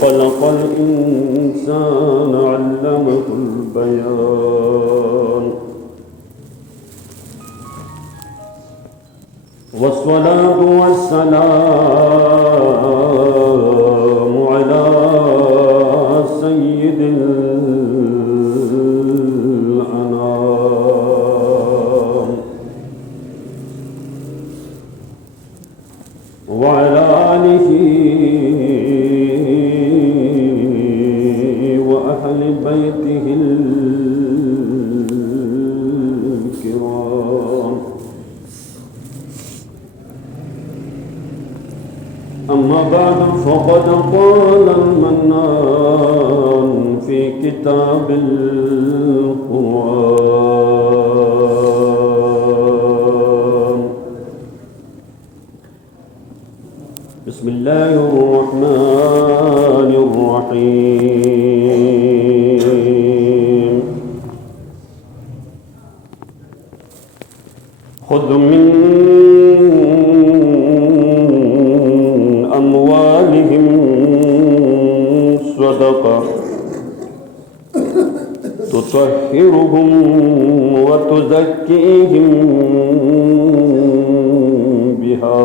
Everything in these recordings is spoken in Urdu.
خلق الإنسان علمه البيان والصلاة والسلام على سيد الأنام وعلى آله وأهل بيته الكرام. أما بعد فقد قال المنان في كتاب القرآن: بسم الله الرحمن الرحيم. خذ من أموالهم صدقة تطهرهم وتزكيهم بها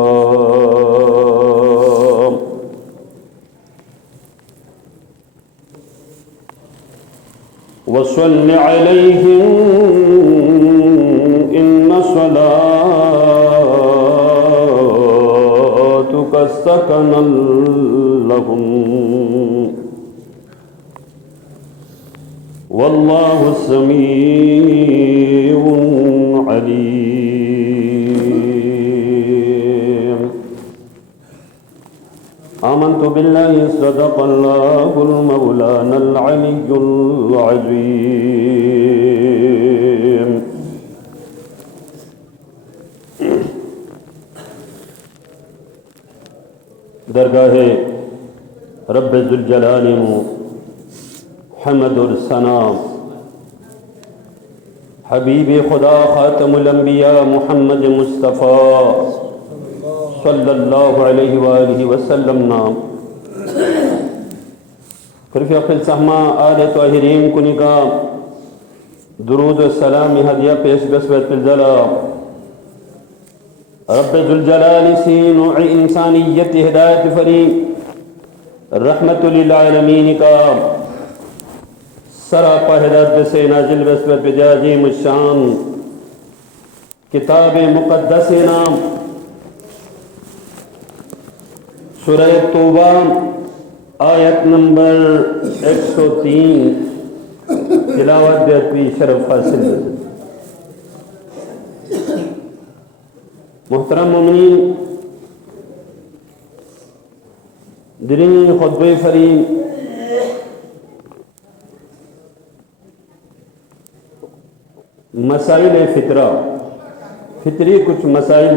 وصل عليهم إن صلاتك سكن لهم والله سميع عليم. آمنت بالله صدق الله المولانا العلي العظيم. درگاہ رب ذوالجلال حمد الثنا حبیب خدا خاتم الانبیاء محمد مصطفیٰ صلی اللہ علیہ وآلہ وسلم نام رفیق السہمہ آل طاہرین کو نگاہ درود و سلام ہدیہ پیش بسبت الجلا رب ذوالجلال سی نوع انسانیت ہدایت فری رحمت للعالمین کا سراپا ہدایت سے نازل بسبت بجازیم الشان کتاب مقدس نام سورہ توبہ آیت نمبر 103 تلاوت بیتوی شرف حاصل. محترم مومنین، درین خطبہ فریم مسائل فطری کچھ مسائل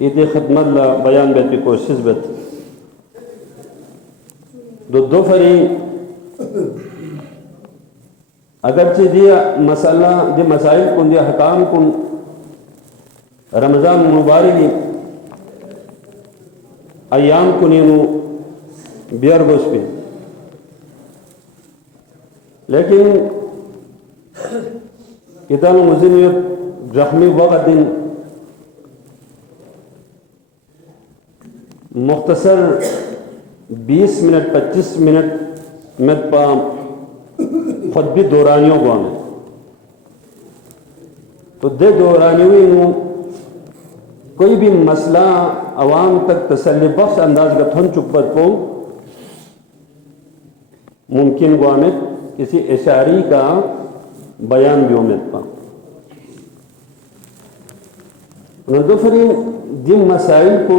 یہ خدمت لا بیان بیتی کوشش بیت دو فری اگرچہ دی مسائل کن دی حکام کن رمضان مبارک ایام کنینو بیرگوش پہ، لیکن کتاب مزنیت زخمی وقت دن مختصر 20 منٹ 25 منٹ میں پام خود بھی دورانیوں کو آنے تو دے دورانیوں ہوں کوئی بھی مسئلہ عوام تک تسلی بخش انداز کا تھن چپت کو ممکن کو آنے کسی اشاری کا بیان بھی امید پا ندفری جن مسائل کو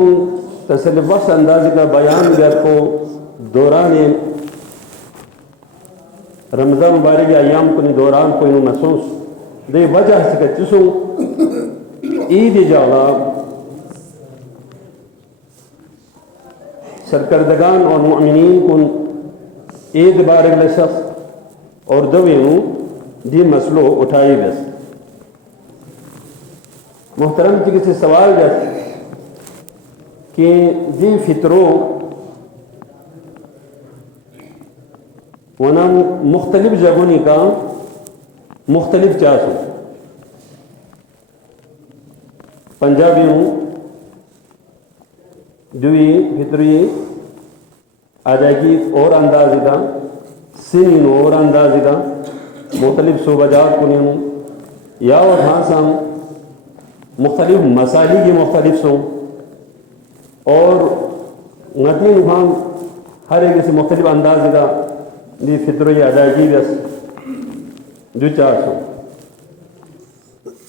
تسلی بخش انداز کا بیان بھی کو دوران رمضان مبارک ایام کو دوران کو انہوں محسوس دے وجہ سے کہ چسو عید جالا سرکردگان اور مؤمنین کن عید بارک لشخص اور دوینوں دی مسئلہ اٹھائی بس محترم جی کسی سوال جس کہ جی فطرو ونا مختلف جگہوں کا مختلف چاسو پنجابیوں جوی فطری ادائیگی اور اندازی کا سنین اور اندازی کا مختلف صوبہ جات کنوں یا اور ہاں مختلف مسائل کی مختلف سوں اور نتین وہاں ہر ایک سے مختلف انداز کا دی فطری ادائیگی بس جو چار سو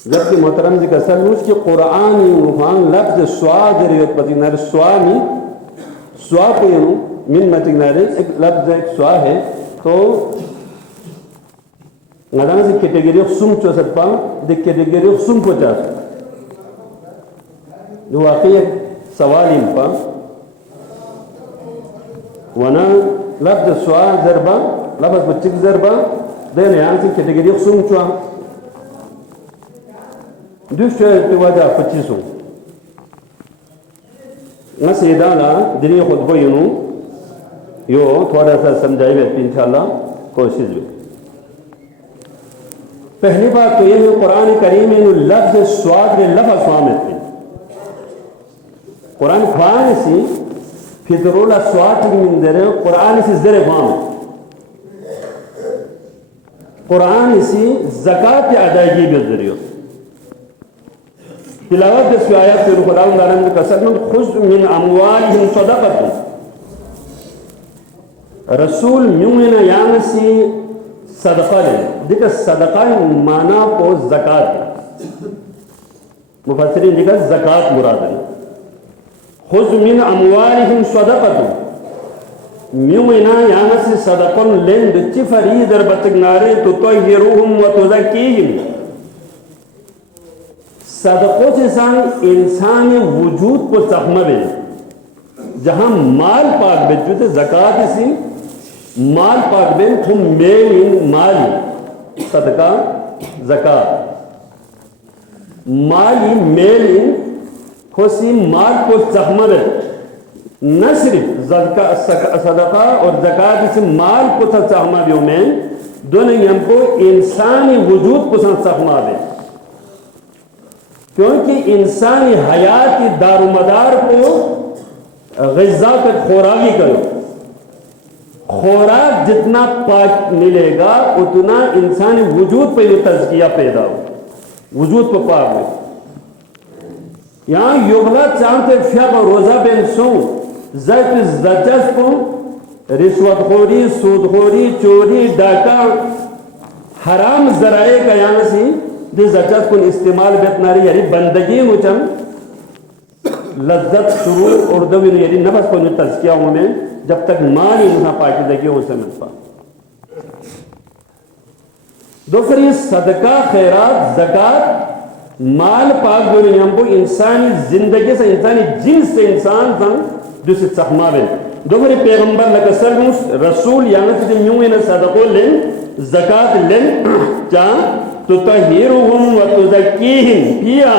جبکہ محترم جی کا سلوش کہ قرآن وہاں لفظ سوا جریت پتی نار سوانی سوا کو من متک نارے ایک لفظ ایک سوا ہے تو نادانا سے کیٹیگری سم چو سکتا دی کیٹیگری سم کو چاہ سکتا جو واقعی سوال امپا ونا لفظ سوا ضربا لفظ بچک ضربا دین یہاں سے کیٹیگری سم چوا دوست شاید وجہ پچیسوں نہ سیدانا دنیا خطبہ یونو یو تھوڑا سا سمجھائی بیٹی انشاءاللہ کوشش بھی پہلی بات تو یہ ہے قرآن کریم میں لفظ سواد میں لفظ سوامت ہے قرآن خوان سی فطرول سواد کی من در قرآن سی زر خوان قرآن سی زکاة ادائیگی بذریعہ تلاوت اس آیات سے خدا تعالیٰ نے قسم خذ من اموالہم صدقۃ رسول میونا یعنی سی صدقہ ہے دیکھا صدقہ مانا کو زکاة مفسرین دیکھا زکاة مراد ہے خذ من اموالہم صدقۃ میونا یعنی سی صدقہ لند چی فرید ربتک نارے تطہیروہم و تزکیہم صدقوں سے انسان وجود کو چخمہ بے جہاں مال پاک بے جو تھے زکاة اسی مال پاک بے تم میل مالی صدقہ زکاة مالی میل خوشی مال کو چخمہ بے نہ صرف صدقہ اور زکاة اسی مال کو چخمہ بے میں دونوں ہم کو انسانی وجود کو چخمہ بے کیونکہ انسانی حیات کی دار و مدار کو غذا کا خوراکی کرو خوراک جتنا پاک ملے گا اتنا انسانی وجود پہ یہ تزکیہ پیدا ہو وجود پہ پاک میں یہاں یغلا چاہتے فیق و روزہ بین سو زیت زجس کو رشوت خوری سود خوری چوری ڈاکہ حرام ذرائع کا یہاں سی دی زجت کن استعمال بیتناری یعنی بندگی مچم لذت شروع اردوی یعنی نفس کو تزکیہ ہوں میں جب تک مال انہا پاکیزگی ہو سے مل پا دوسری صدقہ خیرات زکاة مال پاک دونی ہم کو انسانی زندگی سے انسانی جنس سے انسان سن جو سے چخما بے دوسری پیغمبر لکہ سرموس رسول یعنی سے میوین صدقوں لن زکاة لن چاہاں تطہیرہم و تزکیہم بیا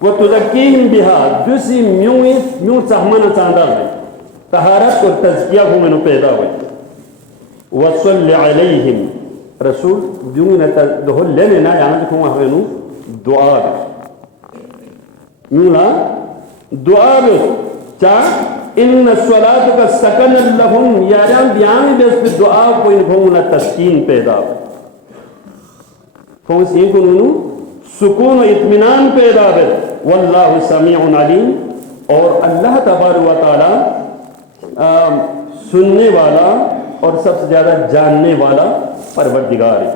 و تزکیہم بیا دوسری میو چخمانا چاندہ ہے طہارت اور تزکیہ ہمیں پیدا ہوئی وصل علیہم رسول دیونا دہل لینا یعنی دکھوں ہمیں دعا میونا دعا چاہ ان الصلاة کا سکن لہم یاران بیانی بیس دعا کو انہوں تسکین پیدا ہوئی کون سی کنونو سکون و اطمینان پیدا ہے واللہ سمیع علیم اور اللہ تبارک و تعالی سننے والا اور سب سے زیادہ جاننے والا پروردگار ہے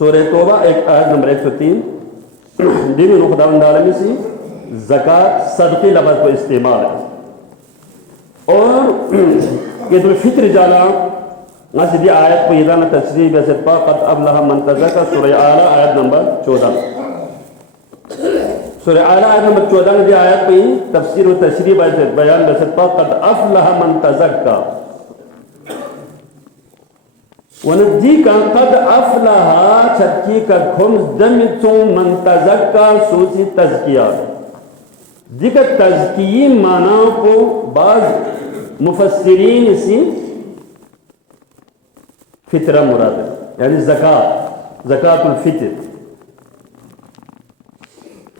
سورہ توبہ ایک آیت نمبر 103 دیمی خداوند عالمی سی زکاة صدقی لفظ کو استعمال ہے اور عید الفطر جالا ناسی دی آیت کو ایدان تشریح بیسد پا قد ابلہ من تزکا سورہ آلہ آیت نمبر 14 سورہ آلہ آیت نمبر 14 دی آیت کو تفسیر و تشریح بیان بیسد پا قد افلہ من تزکا وندی کا قد افلح چھکی کا خمس دمتو من تزکا سوسی تزکیہ دیکھا تزکیہ معنی کو بعض مفسرین اسی فطرہ مراد ہے یعنی زکاة الفطر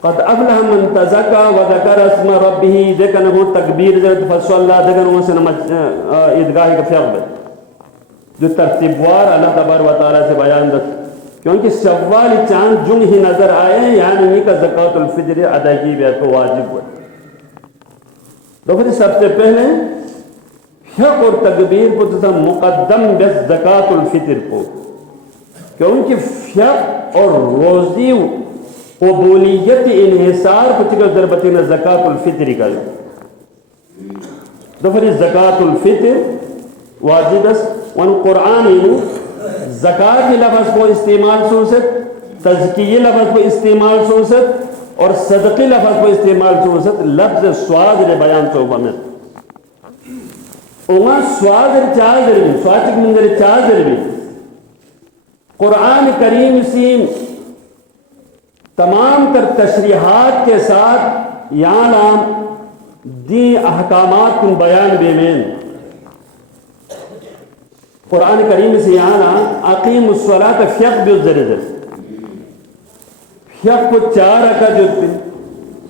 قد افلح من تزکا وذکر اسم ربه دیکھا نگو تکبیر فصلا دیکھا نگو سے ادگاہی کا فیغبت جو ترتیبوار اللہ تبارک و تعالیٰ سے بیان دس کیونکہ شوال چاند جن ہی نظر آئے یعنی انہی کا زکاة الفطر ادائیگی بھی تو واجب ہے تو پھر سب سے پہلے حق اور تکبیر کو تسا مقدم بس زکاة الفطر کو کیونکہ فقہ اور روزی قبولیت انحصار کو چکر ضربتنا زکاة الفطر کا تو پھر زکاة الفطر واجب ہے وان قرآن زکاة کی لفظ کو استعمال سوست تزکیہ لفظ کو استعمال سوست اور صدقی لفظ کو استعمال سوست لفظ سوادر بیان چوبا میں اوما سوادر چاہدر بھی سوادر مندر چاہدر بھی قرآن کریم سیم تمام تر تشریحات کے ساتھ یہاں دی احکامات کن بیان بے مین قرآن کریم سے یہاں اقیم الصلاة فیق بھی الزرزر فیق کو 4 رکعت جوتپن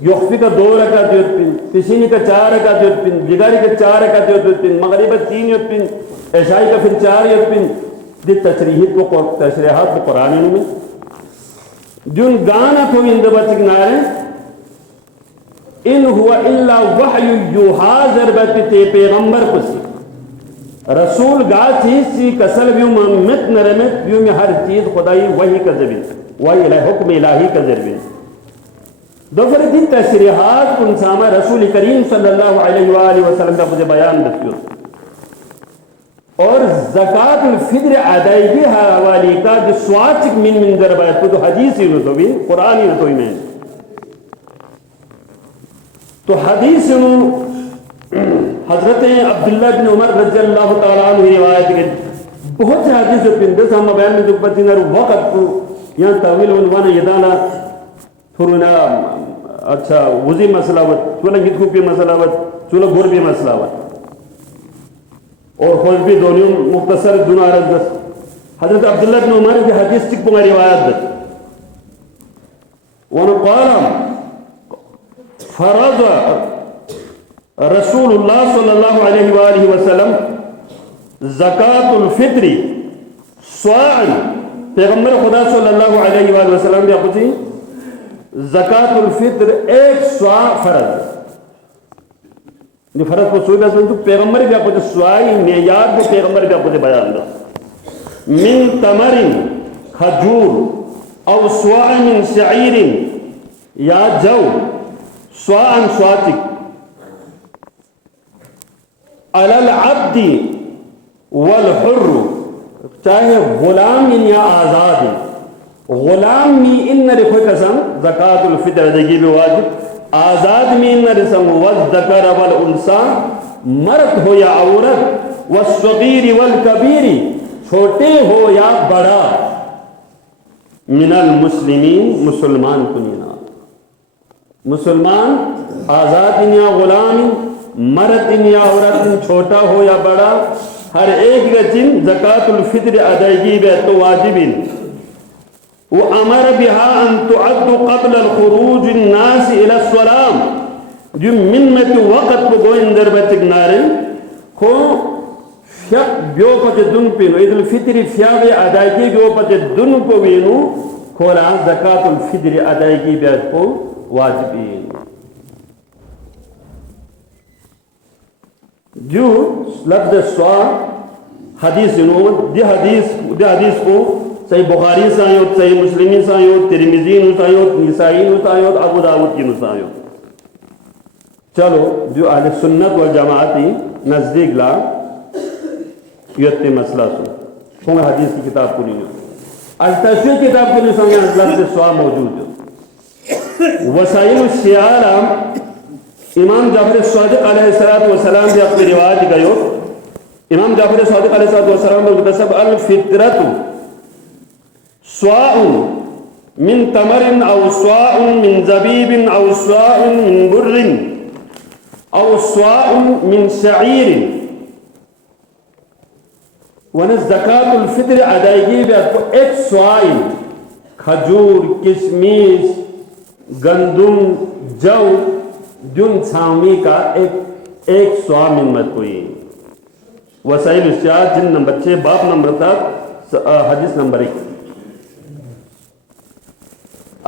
یخفی کا 2 رکعت جوتپن تشینی کا 4 رکعت جوتپن بگاری کا 4 رکعت جوتپن مغربہ 3 جوتپن عشائی کا پھر 4 جوتپن دی تشریحات کو قرآن میں جن گانا کو اندبا چکنارے ان ہوا الا وحی یوحا ضربت تے پیغمبر کو سی رسول گا چیز سی کسل بیوں ممت نرمت بیوں میں ہر چیز خدای وحی کا زبین وحی حکم الہی کا زبین دوسرے دی تشریحات کن سامہ رسول کریم صلی اللہ علیہ وآلہ وسلم کا مجھے بیان دکھیو اور زکاة الفطر ادائیگی حوالی کا جو سواتک من ضربات تو حدیثی نو تو بھی قرآنی نو تو ہی میں تو حدیث نو حضرت عبداللہ بن عمر رضی اللہ تعالیٰ عنہ روایت کے بہت سے حدیث جو پندس ہم بیان میں جو پتی نر وقت کو یہاں طویل عنوان یدانا تھوڑنا اچھا وزی مسئلہ وت چولا گتکو پی مسئلہ وت چولا گور پی مسئلہ وت اور خود بھی دونوں مختصر دونوں عرض دس حضرت عبداللہ بن عمر کی حدیث تک پنگا روایت دس وَنُقَالَ فرض رسول اللہ صلی اللہ علیہ وآلہ وسلم زکاة الفطر سواعا پیغمبر خدا صلی اللہ علیہ وآلہ وسلم بھی آپ کچھ زکاة الفطر 1 سواع فرض جو فرض کو سوئی بس تو پیغمبر بھی آپ کچھ سواعی معیار کو پیغمبر بھی آپ کچھ بیان دا من تمر خجور او سواع من شعیر یا جو سواعا سواتک علی العبد والحر چاہے غلام یا آزاد غلام می ان رکھو قسم زکاة الفطر دیگی بھی واجب آزاد می ان رسم والذکر والانسا مرد ہو یا عورت والصغیر والکبیر چھوٹے ہو یا بڑا من المسلمین مسلمان کنینا مسلمان آزاد یا غلام مرد یا عورت چھوٹا ہو یا بڑا ہر ایک کا جن زکاة الفطر ادائیگی بے تو واجبین وَأَمَرَ بِهَا أَن تُعَدُّ قَبْلَ الْخُرُوجِ النَّاسِ إِلَى الصَّلَامِ جو منت وقت کو گوئن در بچک نارے کو فیق بیو پچ دن پینو عید الفطر فیاغ ادائیگی بیو پچ دن کو وینو کھولا زکاة الفطر ادائیگی بے کو واجبین جو لفظ سوا حدیث انہوں دی حدیث کو صحیح بخاری سایوت صحیح مسلمی سایوت ترمذی سایوت نسائی سایوت ابو داود کی سایوت چلو جو اہل سنت والجماعتی نزدیک لا یوتے مسئلہ سو ہوں حدیث کی کتاب کو نہیں آج تشریح کتاب کو نہیں سنگے لفظ سوا موجود ہے وسائل الشیعہ امام جعفر صادق علیہ السلام بھی اپنی روایت گئے امام جعفر صادق علیہ السلام نے بتایا الفطرۃ سواء من تمر او سواء من زبیب او سواء من بر او سواء من شعیر ونس زکات الفطر ادائیگی ایک سوائی کھجور کشمش گندم جو جن چھامی کا ایک سوا من مت ہوئی وسائل الشاعر جن نمبر 6 باب نمبر 7 حدیث نمبر 1.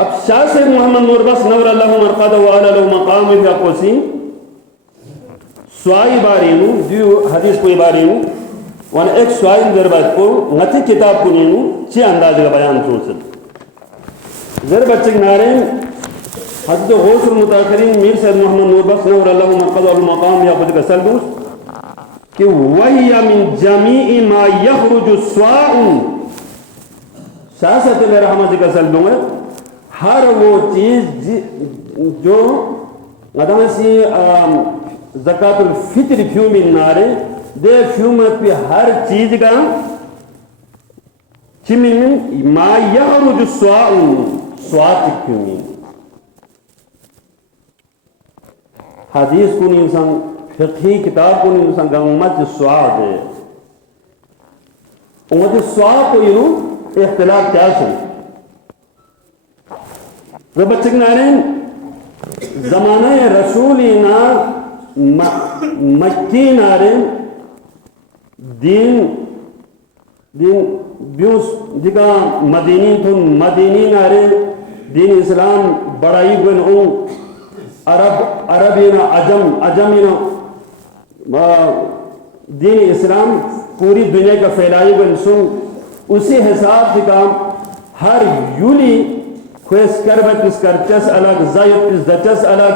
اب شاہ سے محمد نور بخش نور اللہ مرقدہ وعلا لہ مقام فی اقوسی سوائی بارینو دیو حدیث کوئی بارینو وان ایک سوائی ضربت کو نتی کتاب کو نینو چی انداز کا بیان چوسد ضربت چک نارین حضرت غوث المتاخرین میر سید محمد نور بخش نور اللہ مرقدہ والمقام یا خود کا سلبوس کہ وَهِيَ مِن جَمِيعِ مَا يَخْرُجُ سُوَاءٌ شاہ صلی اللہ رحمت کا سلبوں ہے ہر وہ چیز جو مدام سی زکاة الفطر فیوم نارے دے فیومت پہ ہر چیز کا چمین ما یخرج سواء فیومین حدیث کو نہیں انسان فقہی کتاب کو نہیں انسان گمت سواء دے امت سواء کو یہ اختلاف کیا سن ربچک نارین زمانہ رسولینا مکی نارین دین بیوس دیگا مدینی تھن مدینی نارین دین اسلام بڑائی گن اون عربینا عجمینا دین اسلام پوری دنیا کا پھیلائی گن سن اسی حساب دیگا ہر یولی خویس کربت اس کرچس الگ زائد اس دچس الگ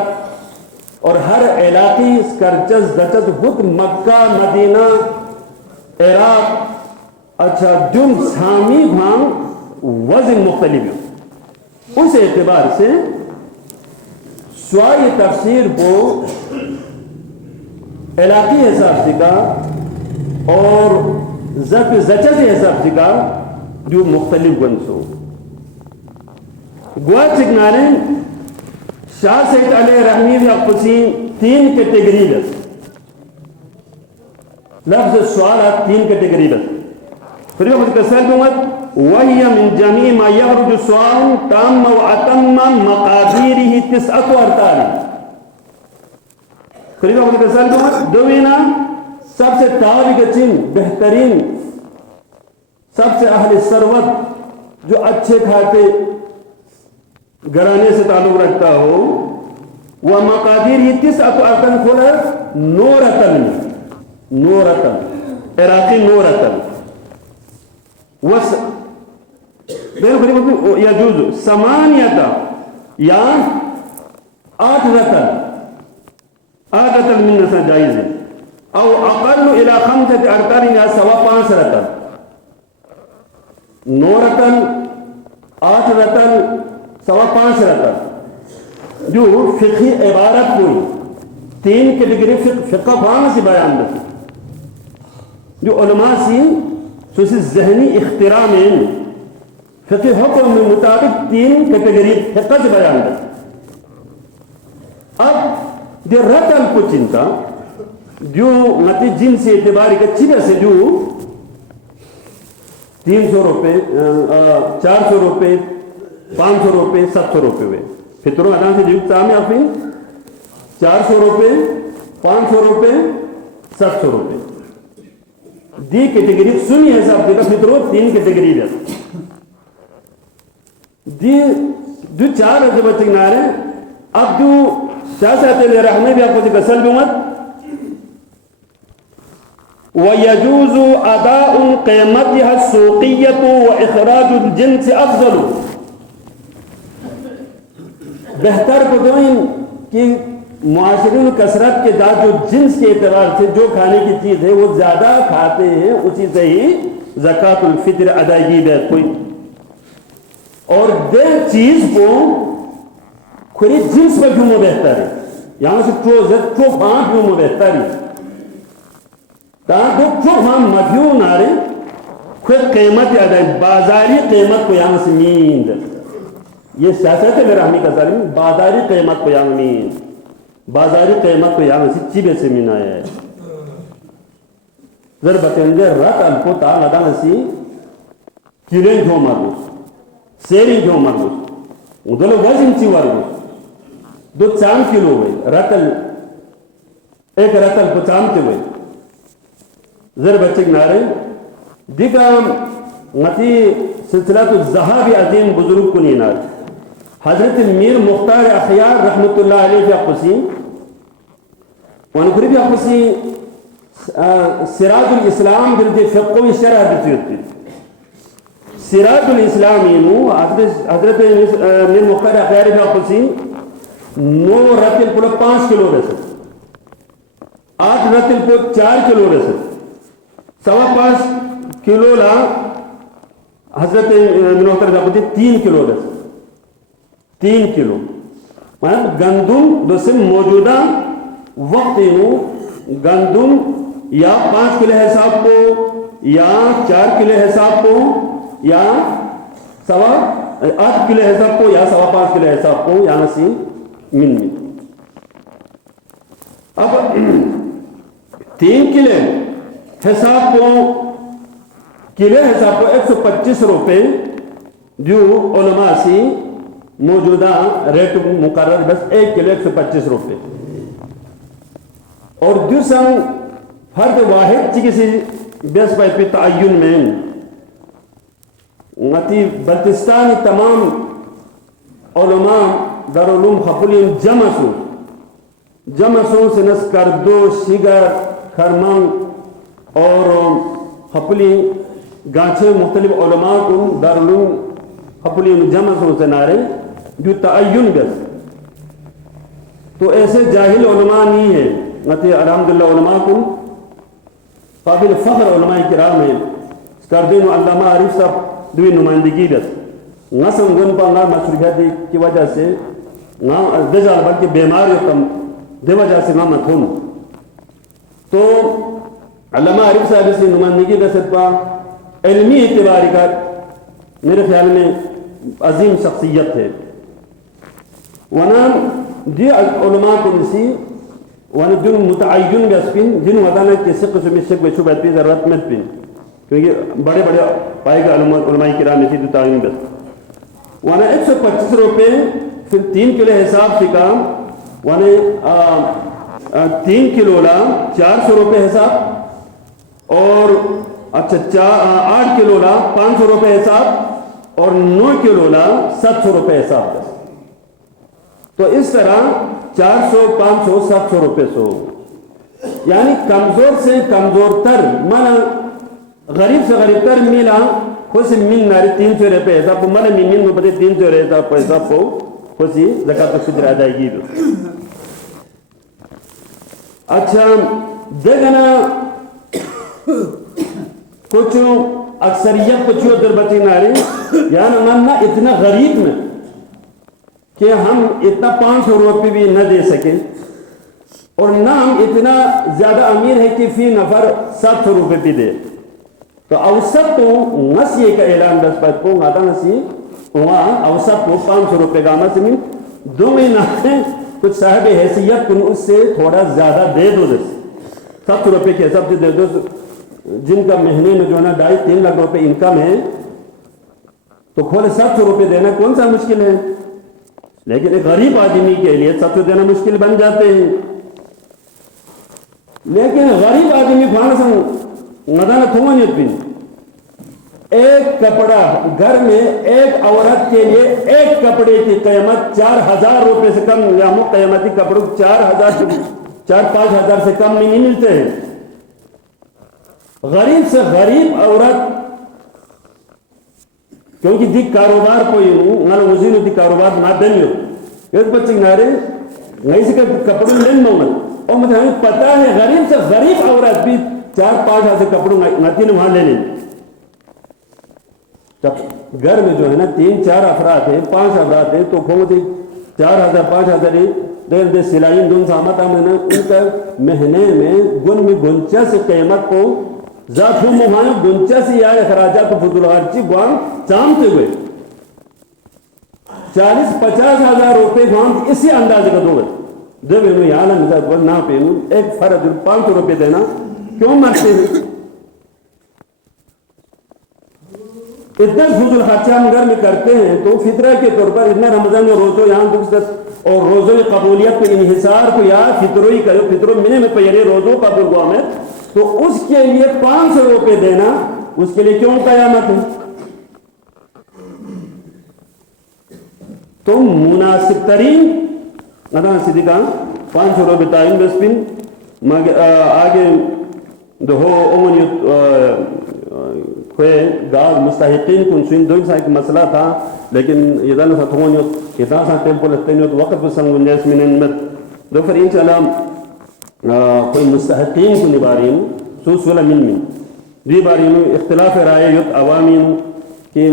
اور ہر علاقی اس کرچس دچس خود مکہ مدینہ عراق اچھا جن سامی بھام وزن مختلف ہے اس اعتبار سے سوائی تفسیر کو علاقی حساب سے کا اور زچس حساب سے کا جو مختلف گنسو گواد سکناریں شاہ سید علیہ رحمی بھی اقسیم 3 کیٹیگری لس لفظ سوالات 3 کیٹیگری لس پھر یہ متکسل بمت وَهِيَ مِن جَمِيعِ مَا يَخْرُجُ سُوَاءٌ تَامَّ وَأَتَمَّ مَقَادِيرِهِ 49 پھر یہ متکسل بمت دوینا سب سے تابق چن بہترین سب سے اہل ثروت جو اچھے کھاتے گھرانے سے تعلق رکھتا ہو وہ مقادیر ہی 49 کھولا نورتن عراقی نورتن یجوز 8 یا 8 رتن من نسا جائز ہے او اقل الى 5 ارتان یا سوا 5 رتن 9 رتن 8 رتن سوا 5 رتن جو فقہی عبارت کوئی 3 کیٹیگری فقہ فہم سے بیان دے جو علماء سے ذہنی اختراع میں فقہ حکم میں مطابق 3 کیٹیگری فقہ سے بیان دے. اب جو رتل کو چنتا جو نتی جن سے اعتباری کا چیزیں سے جو 300 روپے 400 روپے 500 روپے 700 روپے ہوئے فطروں ادان سے جیوک تاہمی آفین 400 روپے 500 روپے 700 روپے دی کیٹیگری سنی حساب دیکھا فطروں 3 کیٹیگری دے دی جو 4 عجبہ چکنا رہے اب جو شاہ صاحب علیہ رحمہ بھی آپ کو تکسل بھی مت وَيَجُوزُ أَدَاءُ قِيمَتِهَا السُّوقِيَّةُ وَإِخْرَاجُ الْجِنْسِ أَفْضَلُ بہتر کو دوئیں کہ معاشرین کثرت کے دا جو جنس کے اعتبار سے جو کھانے کی چیز ہے وہ زیادہ کھاتے ہیں اسی سے ہی زکاة الفطر ادائیگی دے کوئی اور دے چیز کو کھری جنس پر کیوں بہتر ہے یہاں سے ٹو پانچ کیوں بہتر ہے تاکہ جو ہم مدیون آ رہے خود قیمت ادائی بازاری قیمت کو یہاں سے میند یہ سیاست ہے میرا ہمیں کا ظالم بازاری قیمت کو یہاں میند بازاری قیمت کو یہاں سے چیبے سے مین آیا ہے ضربتیں دے رات الپو تا لدا نسی کلیں جو مرگوس سیری جو مرگوس دولو وزن چی ورگوس 2 کلو ہوئے رتل ایک رتل کو چامتے ہوئے ضربتیں نارے دیکھا نتی سلسلہ الزہابی عظیم بزرگ کو نینار حضرت میر مختار اخیار رحمت اللہ علیہ بھی اقسی ونکری بھی اقسی سراج الاسلام بلدی فقوی شرح بسیوتی سراج الاسلام اینو حضرت میر مختار اخیار بھی اقسی 9 رتل پلو 5 کلو رسد 8 رتل پلو 4 کلو رسد 5.25 کلو لا حضرت میر مختار بھی اقسی 3 کلو رسد 3 کلو گندم دوسرے موجودہ وقت گندم یا 5 کلو حساب کو یا 4 کلو حساب کو یا 8 کلو حساب کو یا 5.25 کلو حساب کو یا نسی من اب 3 کلو حساب کو 125 روپے جو علماء سی موجودہ ریٹ مقرر بس 1 کلو 125 روپے اور دوسرا فرد واحد چکسی بیس بائی پی تعین میں نتی بلتستانی تمام علماء دارالعلوم خپلین جمع سو سنس کردو شگر خرمن اور خپلی گانچے مختلف علماء کو دارالعلوم خپلین جمع سو سنارے جو تعین گز تو ایسے جاہل علماء نہیں ہے نتی الحمدللہ علماء کو قابل فخر علماء کرام ہیں کردین علامہ عارف صاحب دوی نمائندگی گز نسم گن پا نا مشروعیت کی وجہ سے نا دجال بلکہ بیمار ہوتا دے وجہ سے نا متھون تو علامہ عارف صاحب سے نمائندگی گز پا علمی اعتباری کا میرے خیال میں عظیم شخصیت ہے ونام دی علماء کو نسی ون جن متعین بسپن جن ودانا کسی قسم شک و شبہت پی ضرورت مت پن کیونکہ بڑے پائے گا علماء کرام نسی تو تعین بس وانا 125 روپے پھر 3 کلو حساب سے کام وانا 3 کلو لا 400 روپے حساب اور اچھا 8 کلو لا 500 روپے حساب اور 9 کلو لا 700 روپے حساب دس تو اس طرح 400 500 700 روپے سو یعنی کمزور سے کمزور تر مانا غریب سے غریب تر ملا خوشی من ناری 300 روپے حساب کو مانا من میں بڑے 300 حساب کو حساب کو خوشی زکاة الفطر ادائیگی دو اچھا دیکھنا کچھ اکثریت کچھ در بچی ناری یعنی ماننا اتنا غریب میں کہ ہم اتنا 500 روپے بھی نہ دے سکیں اور نہ ہم اتنا زیادہ امیر ہے کہ فی نفر 700 روپے بھی دے تو اوسط تو نسی کا اعلان دس پاس کو آتا نسی وہاں اوسط کو 500 روپے کا آمد سے من 2 مہینہ ہے کچھ صاحب حیثیت کن اس سے تھوڑا زیادہ دے دو دس 700 روپے کے حساب سے دے دو جن کا مہینے میں جو ہے نا 2.5-3 لاکھ روپے انکم ہے تو کھولے 700 روپے دینا کون سا مشکل ہے لیکن ایک غریب آدمی کے لیے 700 دینا مشکل بن جاتے ہیں لیکن غریب آدمی کھانا سن مدانہ تھوانیت بھی ایک کپڑا گھر میں ایک عورت کے لیے ایک کپڑے کی قیمت 4,000 روپے سے کم یا قیمتی کپڑوں 4,000-5,000 سے کم میں نہیں ملتے ہیں غریب سے غریب عورت کیونکہ دی کاروبار کوئی نالا وزینو دی کاروبار نہ دنیو ایک بچے نارے نہیں سے کپڑوں لن مومن اور مجھے ہمیں پتا ہے غریب سے غریب عورت بھی 4-5 سے کپڑوں ناتی نے وہاں لینے جب گھر میں جو ہے نا 3-4 افراد ہیں 5 افراد ہیں تو کھو دی 4,000-5,000 دیر دے سلائن دون سامت آمنا ان کا مہنے میں گن میں گنچہ سے قیمت کو ذات ہوں مہاں گنچہ سے یا اخراجات کو فضل خرچی گوان چامتے ہوئے 40-50 ہزار روپے گوان اسی اندازے کا دو گئے جب انہوں یا عالم نہ پینوں ایک فرد 500 روپے دینا کیوں مرتے ہیں اتنا فضل خرچہ ہم گھر میں کرتے ہیں تو فطرہ کے طور پر اتنا رمضان میں روزو یہاں دکھت اور روزو قبولیت پہ انحصار کو یا فطروں ہی کرو فطروں منے میں پیرے روزو قبول ہوا میں تو اس کے لیے 500 روپے دینا اس کے لیے کیوں قیامت ہے تو مناسب ترین ندان صدیقہ 500 روپے تعین بسپن آگے دہو امن کوئی گاز مستحقین کن سوین دوئی سا ایک مسئلہ تھا لیکن یہ دانا سا تھونیوت اتنا سا ٹیمپو لگتینیوت وقت بسنگ گنجیس من انمت دو پر انشاءاللہ کوئی مستحقین کن نبارین سوس ولا من دی بارین اختلاف رائے یت عوامین کہ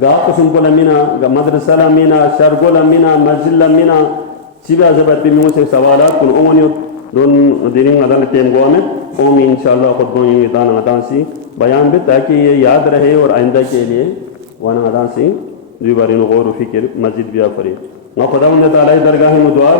گا قسم کو لمنا مدرسہ لمنا شرگو لمنا مسجد لمنا چیبہ زبط بیمون سے سوالات کن امونیوت دون دیرین ادان تین گوامت اومی انشاءاللہ خود گوئیں ادان ادان سی بیان بھی تاکہ یہ یاد رہے اور آئندہ کے لیے وانا ادان سی دوی بارین غور و فکر مسجد بیا فرید نا خدا انہیں تعالی درگاہ میں دعا